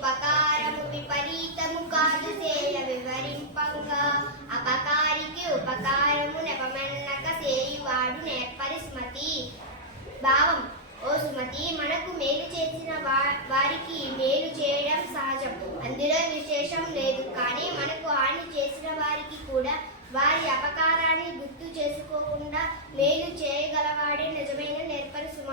ఉపకారము విపరీతము కాదు సేయ వివరింపంగా అపకారికి ఉపకారము నెపమన్నక సేయువాడు నేర్పరి సుమతి. భావం: ఓ సుమతి, మనకు మేలు చేసిన వారికి మేలు చేయడం సహజం, అందులో విశేషం లేదు. కానీ మనకు హాని చేసిన వారికి కూడా వారి అపకారాన్ని గుర్తు చేసుకోకుండా మేలు చేయగలవాడే నిజమైన నేర్పరి సుమ.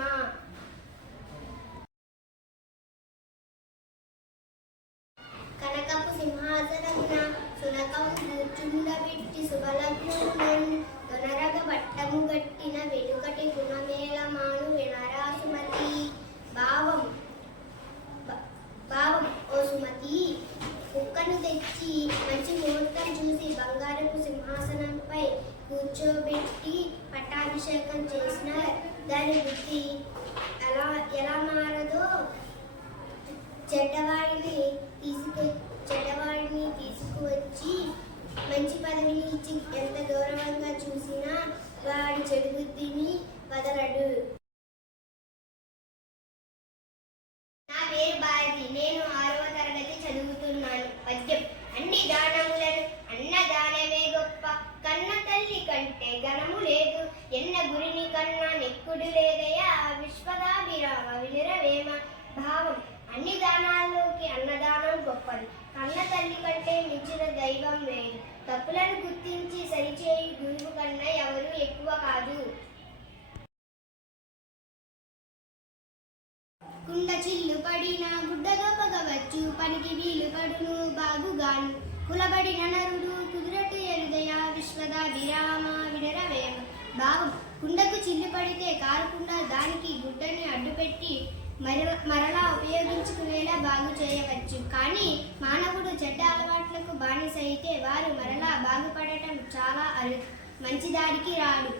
కనకపు సింహాసనమున సునకము కూర్చుండబెట్టి శుభలగ్నునన్ తొనరగ పట్టము గట్టిన వెనుకటి గుణమేళమాను వినరా సుమతి. భావం: ఓ సుమతి, కుక్కను తెచ్చి మంచి ముహూర్తం చూసి బంగారపు సింహాసనంపై కూర్చోబెట్టి పట్టాభిషేకం చేసిన దాని బుద్ధి ఎలా మారదో, చెడ్డవాడిని తీసుకువచ్చి మంచి పదవిని ఇచ్చి ఎంత గౌరవంగా చూసినా వాడి చెడు బుద్ధిని వదలడు. నా పేరు భారతి. నేను 6వ తరగతి చదువుతున్నాను. పద్యం: అన్ని దానములను అన్నదానమే గొప్ప, కన్న తల్లి కంటే ఘనము లేదు, ఎన్న గురిని కన్నా నెక్కుడు లేదయా, విశ్వదాభిరామ వినురవేమ. భావం: అన్ని దానాల్లోకి అన్నదానం గొప్పది, కన్న తల్లి కంటే మించిన దైవం లేదు, తప్పులను గుర్తించి సరిచేయి గురువు కన్నా ఎవరు ఎక్కువ కాదు. కుండ చిల్లు పడిన గుడ్డగా పగవచ్చు, పనికి వీలు పడును బాగుగాను, కులబడిన నరుడు కుదురటు ఎరుదయ, విశ్వదాభిరామ వినరవేమ. భావం: కుండకు చిల్లు పడితే కారకుండా దానికి గుడ్డని అడ్డుపెట్టి మరలా ఉపయోగించుకునేలా బాగు చేయవచ్చు. కానీ మానవుడు చెడ్డ అలవాట్లకు బానిస అయితే వారు మరలా బాగుపడటం చాలా అరుదు, మంచి దారికి రాడు.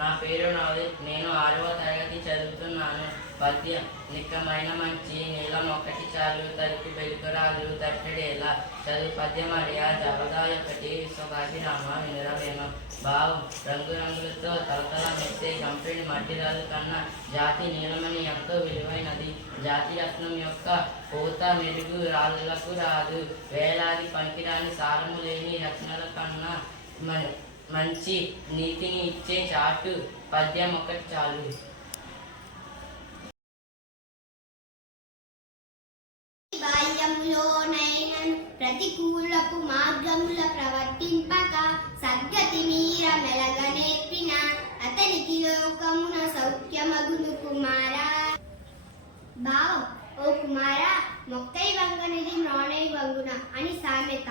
నా పేరు నవదీప్. నేను 6వ తరగతి చదువుతున్నాను. పద్యం: నిక్కమైన మంచి నీలం ఒకటి చాలు, తరికి బెలుకురాలు తట్టడేలా. చదువు పద్యం అడియా జపదాయొకటి, విశ్వదాభిరామ వినురవేమ. భావం: రంగురంగులతో తలతల మెత్తే కంపెని మట్టిరాలు కన్నా జాతి నీలమని ఎంతో విలువైనది. జాతి రత్నం యొక్క పూత మెరుగు రాళ్ళకు రాదు, వేలాది పనికిరాని సారము లేని రత్నాల కన్నా మంచి నీతిని ఇచ్చే చాటు పద్యం ఒకటి చాలు. బాల్యములోనైనను ప్రతికూలపు మార్గముల ప్రవర్తింపక సద్గతి మీర మెలగ నేర్పిన అతనికి లోకమున సౌఖ్యమగును కుమారా. భావం: ఓ కుమారా, మొక్కై వంగనిది మ్రోనై వంగున అని సామెత.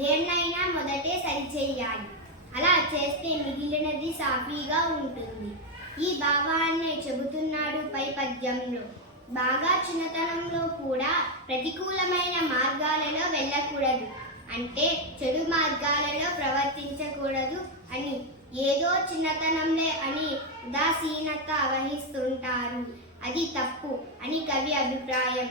దేన్నైనా మొదటే సరిచేయాలి, అలా చేస్తే మిగిలినది సాఫీగా ఉంటుంది. ఈ భావాన్నే చెబుతున్నాడు పై పద్యంలో. బాగా చిన్నతనంలో కూడా ప్రతికూలమైన మార్గాలలో వెళ్ళకూడదు, అంటే చెడు మార్గాలలో ప్రవర్తించకూడదు అని. ఏదో చిన్నతనంలే అని ఉదాసీనత వహిస్తుంటారు, అది తప్పు అని కవి అభిప్రాయం.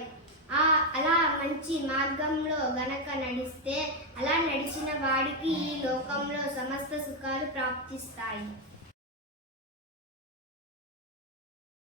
అలా మంచి మార్గంలో గనక నడిస్తే అలా నడిచిన వాడికి ఈ లోకంలో సమస్త సుఖాలు ప్రాప్తిస్తాయి.